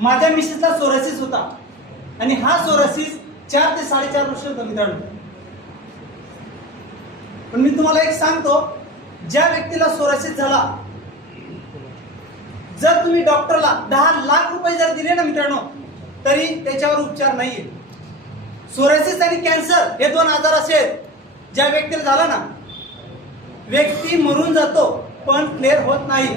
माझ्या मिसेसला सोरायसिस होता आणि हा सोरायसिस 4 ते 4.5 वर्ष होता मित्रांनो. पण मी तुम्हाला एक सांगतो, ज्या व्यक्तीला सोरायसिस झाला, जर तुम्ही डॉक्टरला 10 लाख रुपये जर दिले ना मित्रांनो, तरी त्याच्यावर उपचार नाहीये. सोरायसिस आणि कॅन्सर हे 2 आजार असे आहेत, ज्या व्यक्तीला झाला ना, व्यक्ती मरून जातो पण क्लिअर होत नाही.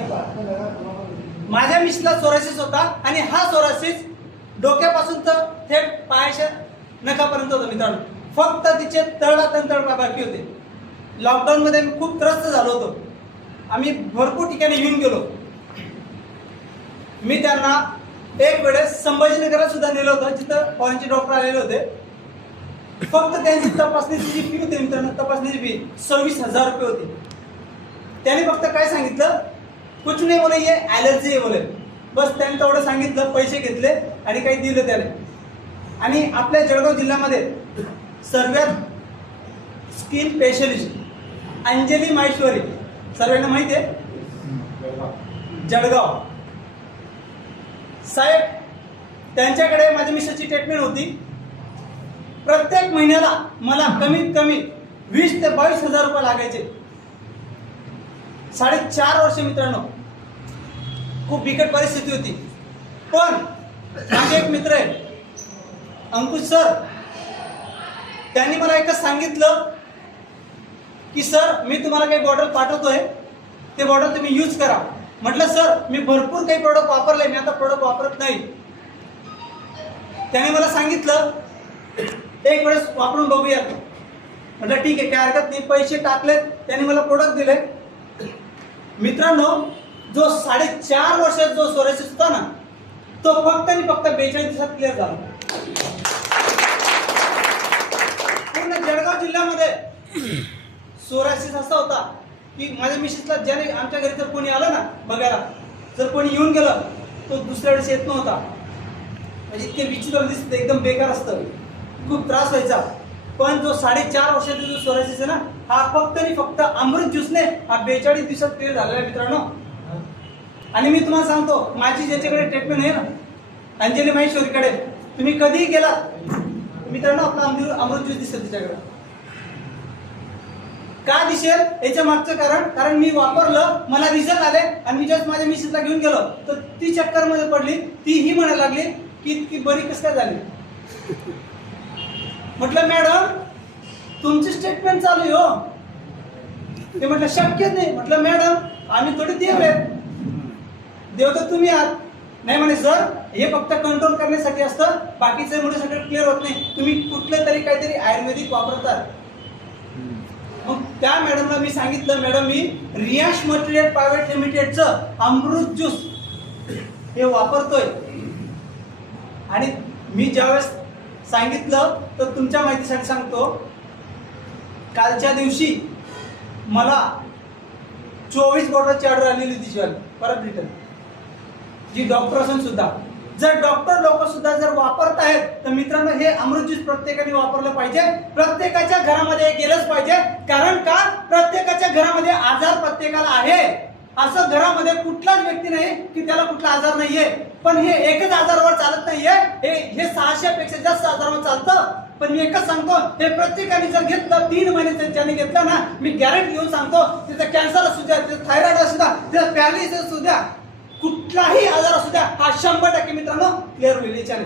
माझ्या मिसेसला सोरायसिस होता आणि हा सोरायसिस डोक्यापासून तर थेट पायाच्या नखापर्यंत होता मित्रांनो. फक्त तिचे तळपाय बाकी होते. लॉकडाऊन मध्ये मी खूप त्रस्त झालो होतो. आम्ही भरपूर ठिकाणी येऊन गेलो. मी त्यांना एक वेळेस संभाजीनगरला सुद्धा नेलं होतं, जिथं फॉरेनचे डॉक्टर आलेले होते. फक्त त्यांची तपासणीची जी फी होती मित्रांनो, तपासणीची फी 26,000 रुपये होती. त्यांनी फक्त काय सांगितलं, कुछ नाही बोले, ये ॲलर्जी आहे बोले. बस त्यांनी तेवढं सांगितलं, पैसे घेतले आणि काही दिलं त्याने. आणि आपल्या जळगाव जिल्ह्यामध्ये सर्वात स्किन स्पेशलिस्ट अंजली माहेश्वरी, सर्वांना माहिती आहे, जळगाव साहेब, त्यांच्याकडे माझ्या मिसेसची ट्रीटमेंट होती. प्रत्येक महिन्याला मला कमीत कमी 20 ते 22,000 रुपये लागायचे. 4.5 वर्ष मित्रांनो, खूप बिकट परिस्थिती होती. पण माझे एक मित्र आहे अंकुश सर, त्यांनी मला एकच सांगितलं की सर, मी तुम्हाला काही बॉटल पाठवतोय, ते बॉटल तुम्ही यूज करा. म्हटलं सर, मी भरपूर काही प्रोडक्ट वापरले, मी आता प्रोडक्ट वापरत नाही. त्याने मला सांगितलं एक वेळेस वापरून बघूया. म्हटलं ठीक आहे, काय हरकत नाही. पैसे टाकले, त्याने मला प्रोडक्ट दिले. मित्रांनो, जो 4.5 वर्षात जो सोरायसिस होता ना, तो फक्त आणि फक्त 42 दिवसात क्लिअर झाला. पूर्ण जळगाव जिल्ह्यामध्ये सोरायसिस असा होता की माझ्या मिसेसला, ज्याने आमच्या घरी जर कोणी आलं ना बघायला, जर कोणी येऊन गेलं, तो दुसऱ्या वेळेस येत नव्हता. म्हणजे इतके विचित्र दिसत, एकदम बेकार असतं, खूप त्रास व्हायचा. पण जो 4.5 वर्षाचा जो सोरायसिस आहे ना, हा फक्त आणि फक्त अमृत ज्यूसने हा 42 दिवसात क्लिअर झालेला आहे मित्रांनो. आणि मी तुम्हाला सांगतो, माझी ज्याच्याकडे ट्रीटमेंट आहे ना, अंजली माहेश्वरीकडे, तुम्ही कधीही गेला मित्रांनो, आपला अमृत ज्यूस दिसेल तिच्याकडे. का दिसेल याच्या मागचं कारण मी वापरलं, मला रिझल्ट आले. आणि मी जस्ट माझ्या मिसेसला घेऊन गेलो तर ती चक्कर मध्ये पडली. ती ही म्हणायला लागली की इतकी बरी कसं काय झाली. म्हटलं मॅडम, तुमची स्टेटमेंट चालू आहे हो. ते म्हटलं शक्य नाही. म्हटलं मॅडम, आम्ही थोडी देव आहेत, देव तर तुम्ही आहात. नाही म्हणे सर, हे फक्त कंट्रोल करण्यासाठी असतं, बाकीचे मुळे सगळं क्लिअर होत नाही. तुम्ही कुठलं तरी काहीतरी आयुर्वेदिक वापरतात. मग त्या मॅडमला मी सांगितलं, मॅडम मी रियाश मटेरियल प्रायव्हेट लिमिटेडचं अमृत ज्यूस हे वापरतोय. आणि मी ज्यावेळेस सांगितलं, तर तुमच्या माहितीसाठी सांगतो, कालच्या दिवशी मला 24 बॉटलची ऑर्डर आलेली होती परत रिटर्न, जी डॉक्टर असून सुद्धा. जर डॉक्टर लोक सुद्धा जर वापरत आहेत, तर मित्रांनो, हे अमृत ज्यूस प्रत्येकाने वापरलं पाहिजे. प्रत्येकाच्या घरामध्ये गेलंच पाहिजे. कारण का, प्रत्येकाच्या घरामध्ये आजार प्रत्येकाला आहे. असं घरामध्ये कुठलाच व्यक्ती नाही की त्याला कुठला आजार नाहीये. पण हे एकच आजारावर चालत नाहीये, हे 600 पेक्षा जास्त आजारावर चालतं. पण मी एकच सांगतो, हे प्रत्येकाने जर घेतलं, 3 महिने ज्याने घेतलं ना, मी गॅरंटी घेऊन सांगतो, तिथं कॅन्सर असू द्या, तिथं थायरॉइड असू द्या, तिथं पॅरालिसिस असू द्या, कुठलाही आजार असू द्या, हा 100% मित्रांनो क्लिअर होईल याच्याने.